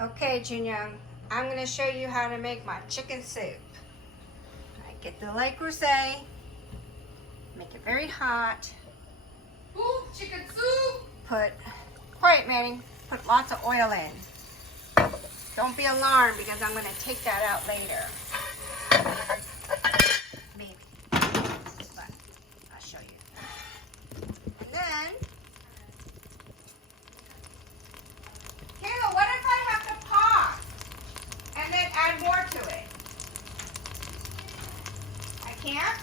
Okay, Junyoung, I'm going to show you how to make my chicken soup. I get the Le Creuset, make it very hot. Ooh, chicken soup! Quiet Manny, put lots of oil in. Don't be alarmed because I'm going to take that out later. Maybe, but I'll show you. And then, Kayla, what if I have to pause and then add more to it? I can't?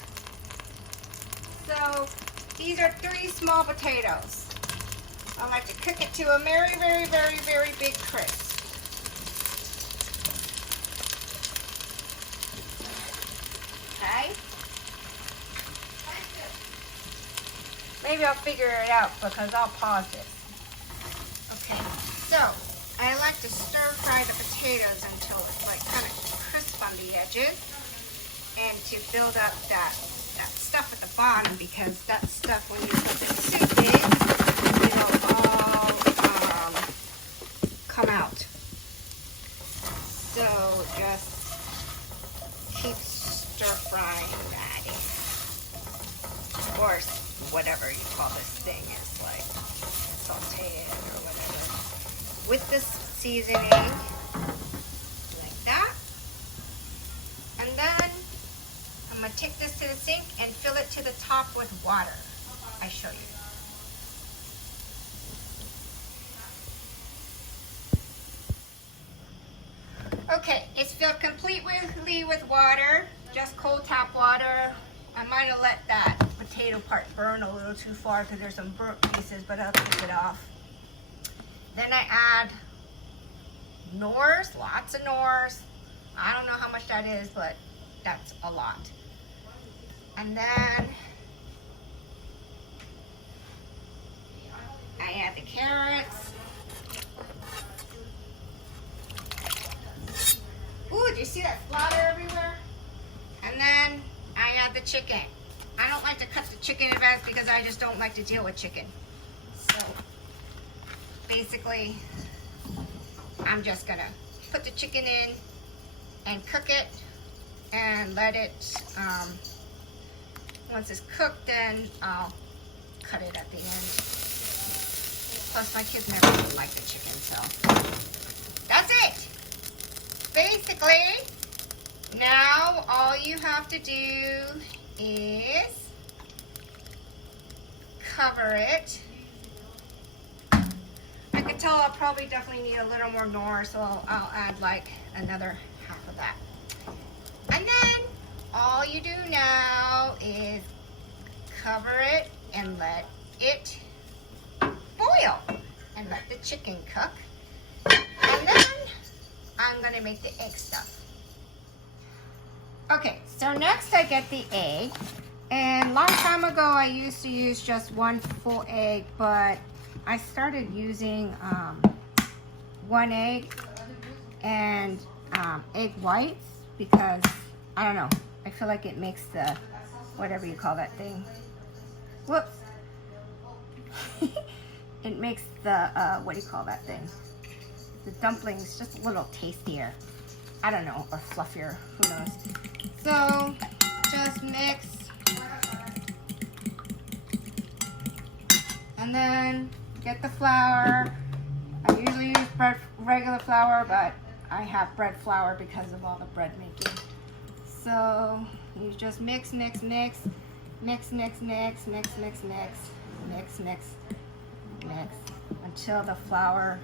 So, these are 3 small potatoes. I like to cook it to a very, very, very, very big crisp. Okay? Maybe I'll figure it out because I'll pause it. Okay, so I like to stir fry the potatoes until it's like kind of crisp on the edges, and to build up that stuff at the bottom, because that stuff when you put the soup in, it'll all come out. So just keep stir frying that, or whatever you call this thing is, like saute it or whatever, with this seasoning like that. And then I'm going to take this to the sink and fill it to the top with water. I show you. Okay, it's filled completely with water, just cold tap water. I might have let that potato part burn a little too far because there's some burnt pieces, but I'll take it off. Then I add Knorrs, lots of Knorrs. I don't know how much that is, but that's a lot. And then I add the carrots. Ooh, do you see that splatter everywhere? And then I add the chicken. I don't like to cut the chicken in advance because I just don't like to deal with chicken. So basically, I'm just gonna put the chicken in and cook it and let it, once it's cooked, then I'll cut it at the end. Plus my kids never really like the chicken, so that's it. Basically, now all you have to do is cover it. I can tell I'll probably definitely need a little more Knorr, so I'll add like another half of that. And then all you do now is cover it and let it boil and let the chicken cook. And then I'm gonna make the egg stuff. Okay, so next I get the egg. And long time ago I used to use just 1 full egg, but I started using 1 egg and egg whites because, I don't know, I feel like it makes the, whatever you call that thing, whoops. It makes the, what do you call that thing? The dumplings just a little tastier. I don't know, or fluffier, who knows. So, just mix. And then get the flour. I usually use regular flour, but I have bread flour because of all the bread making. So you just mix, mix, mix, mix, mix, mix, mix, mix, mix, mix, mix, mix, until the flour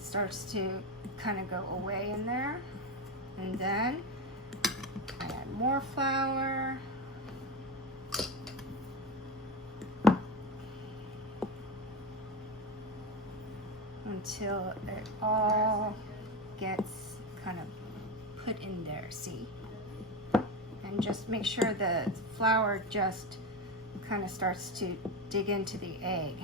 starts to kind of go away in there. And then I add more flour. Until it all gets kind of put in there, see? And just make sure the flour just kind of starts to dig into the egg.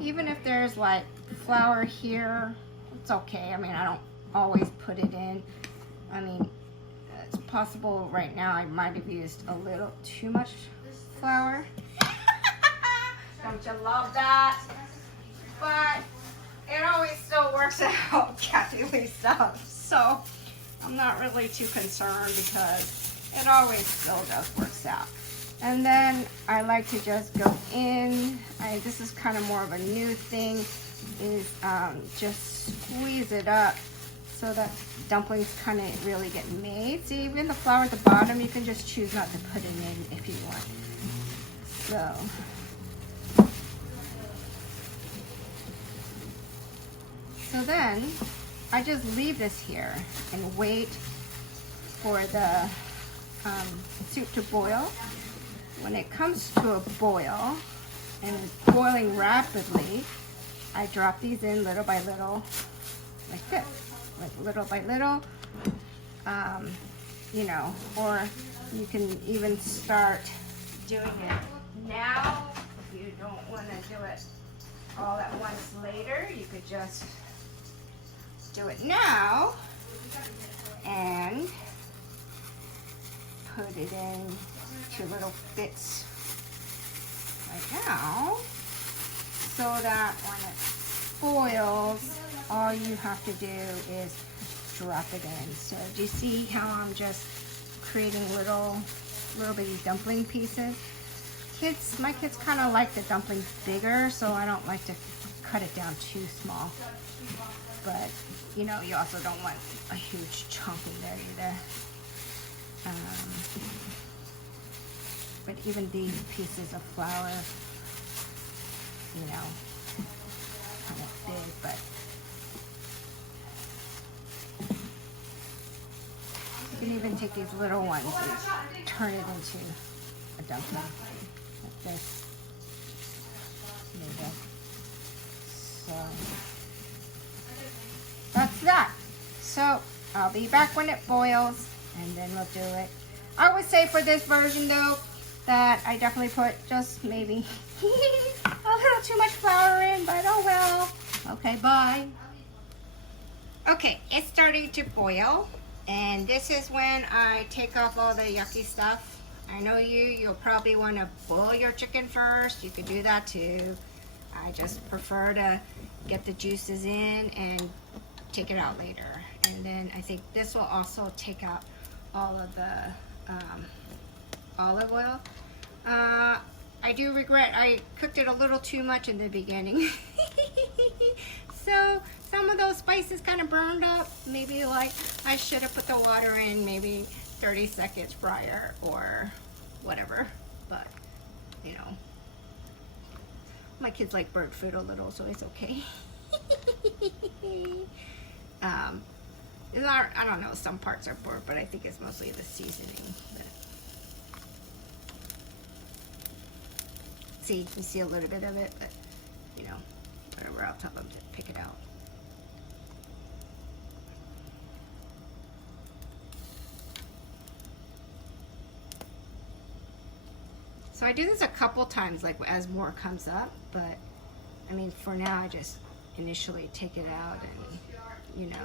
Even if there's like flour here, it's okay. I mean, I don't always put it in. I mean, it's possible right now I might have used a little too much flour. Don't you love that? But it always still works out, Kathy Lee stuff. So I'm not really too concerned because it always still does works out. And then I like to just go in. This is kind of more of a new thing, is just squeeze it up so that dumplings kind of really get made. See, even the flour at the bottom, you can just choose not to put it in if you want. So then I just leave this here and wait for the soup to boil. When it comes to a boil and it's boiling rapidly, I drop these in little by little, like this, like little by little, you know, or you can even start doing it now. If you don't want to do it all at once later, you could just do it now and put it in to little bits like now, so that when it boils, all you have to do is drop it in. So do you see how I'm just creating little bitty dumpling pieces? My kids kind of like the dumplings bigger, so I don't like to cut it down too small. But you know, you also don't want a huge chunk in there either. But even these pieces of flour, you know, kind of big, but you can even take these little ones and turn it into a dumpling like this. There you go. So that's that. So I'll be back when it boils and then we'll do it. I would say for this version though, that I definitely put just maybe a little too much flour in, but oh well. Okay, bye. Okay, it's starting to boil, and this is when I take off all the yucky stuff. I know you'll probably want to boil your chicken first. You could do that too. I just prefer to get the juices in and take it out later. And then I think this will also take out all of the olive oil. I do regret I cooked it a little too much in the beginning. So some of those spices kind of burned up. Maybe like I should have put the water in maybe 30 seconds prior or whatever. But you know, my kids like burnt food a little, so it's okay. I don't know, some parts are burnt, but I think it's mostly the seasoning. But see, you see a little bit of it, but you know, whatever, I'll tell them to pick it out. So I do this a couple times, like as more comes up, but I mean, for now, I just initially take it out and, you know,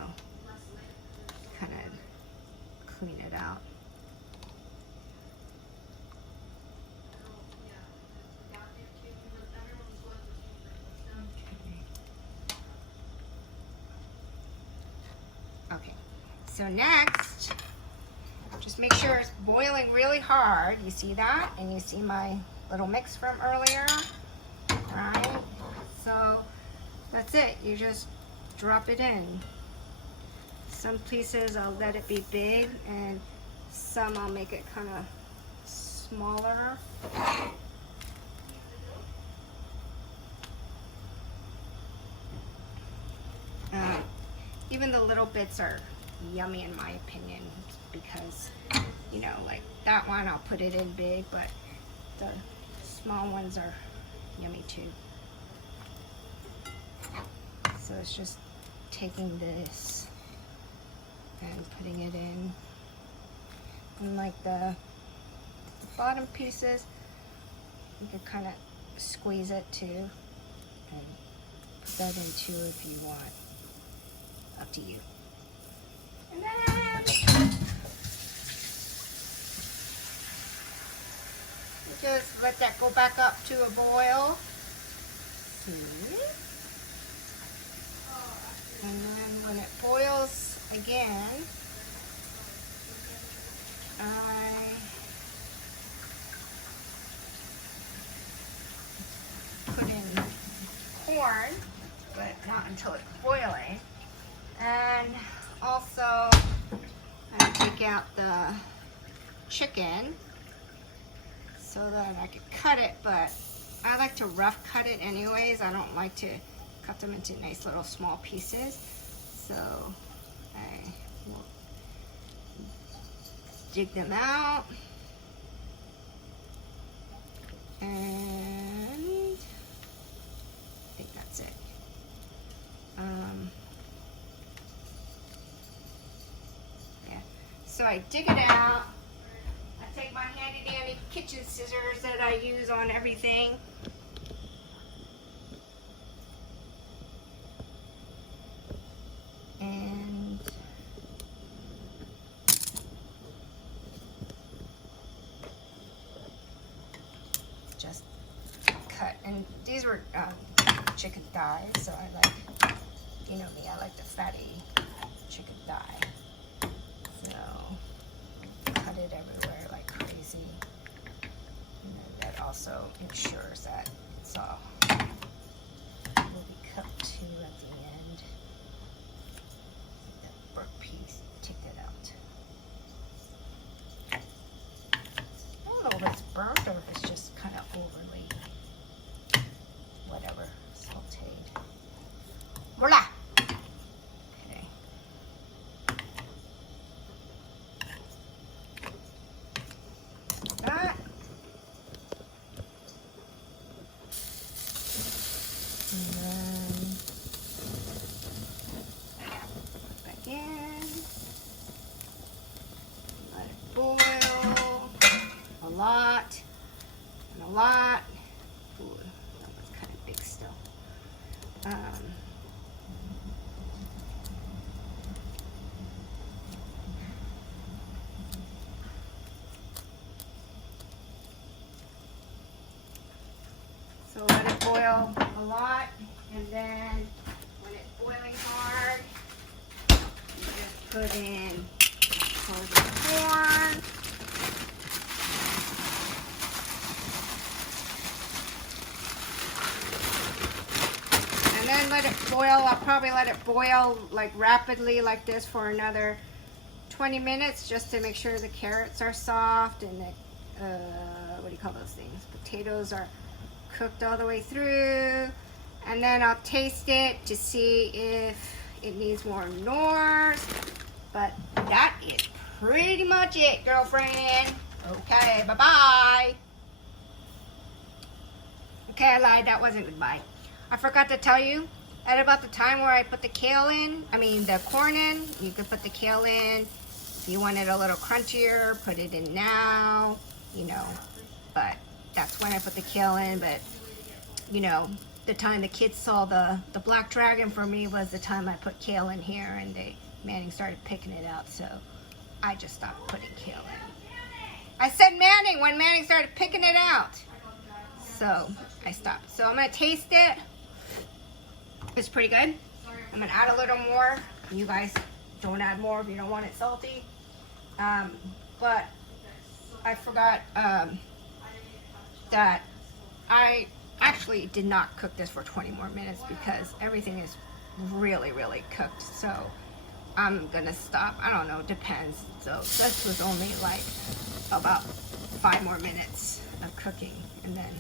kind of clean it out. Okay, so next, just make sure it's boiling really hard. You see that? And you see my little mix from earlier, right? So that's it. You just drop it in. Some pieces I'll let it be big, and some I'll make it kind of smaller. Even the little bits are yummy in my opinion, because, you know, like that one I'll put it in big, but the small ones are yummy too. So it's just taking this and putting it in. And like the bottom pieces, you can kind of squeeze it too and put that in too if you want. Up to you. to a boil. See? And then when it boils again, I put in corn, but not until it's boiling. And also, I take out the chicken so that I could cut it, but I like to rough cut it anyways. I don't like to cut them into nice little small pieces. So I will dig them out. And I think that's it. Yeah. So I dig it out. I take my handy dandy kitchen scissors that I use on everything. And just cut. And these were chicken thighs, so I like, you know me, I like the fatty chicken thigh. So cut it everywhere like crazy. And then that also ensures that it's all will be cooked too at the end. That burnt piece, take that out. I don't know if it's burnt or if it's just kind of overly, whatever, sauteed. Voila! Okay. That. And then put back in. Let it boil a lot and a lot. Ooh, that one's kind of big still. So let it boil a lot, and then when it's boiling hard, you just put in frozen corn. And then let it boil. I'll probably let it boil like rapidly like this for another 20 minutes just to make sure the carrots are soft and the, what do you call those things? Potatoes are cooked all the way through. And then I'll taste it to see if it needs more Knorrs. But that is pretty much it, girlfriend. Okay, bye-bye. Okay, I lied. That wasn't goodbye. I forgot to tell you, at about the time where I put the kale in, the corn in, you could put the kale in. If you want it a little crunchier, put it in now, you know. But that's when I put the kale in. But, you know, the time the kids saw the black dragon for me was the time I put kale in here, and Manning started picking it up, so I just stopped putting kale in. I said Manning when Manning started picking it out. So I stopped. So I'm gonna taste it. It's pretty good. I'm gonna add a little more. You guys don't add more if you don't want it salty. But I forgot that I actually did not cook this for 20 more minutes because everything is really, really cooked. So I'm gonna stop. I don't know, depends. So this was only like about 5 more minutes of cooking, and then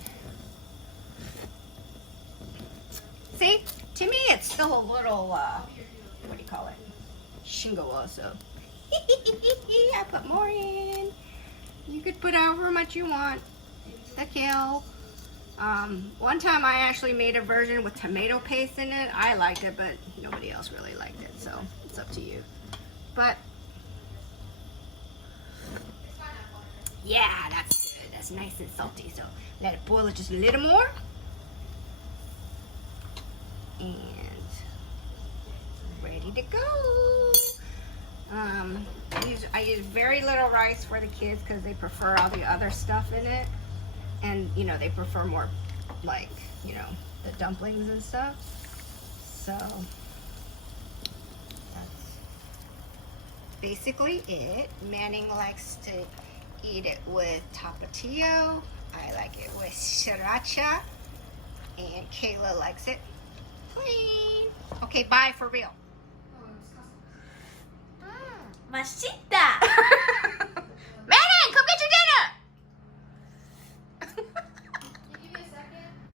see, to me it's still a little what do you call it, shingle. So I put more in. You could put however much you want. The kale. One time I actually made a version with tomato paste in it. I liked it, but nobody else really liked it, so it's up to you. But yeah, that's good. That's nice and salty. So let it boil just a little more. And ready to go. I use very little rice for the kids because they prefer all the other stuff in it. And, you know, they prefer more like, you know, the dumplings and stuff. So that's basically it. Manning likes to eat it with tapatio. I like it with sriracha. And Kayla likes it plain. Okay, bye for real. Oh, it was custom. マシッタ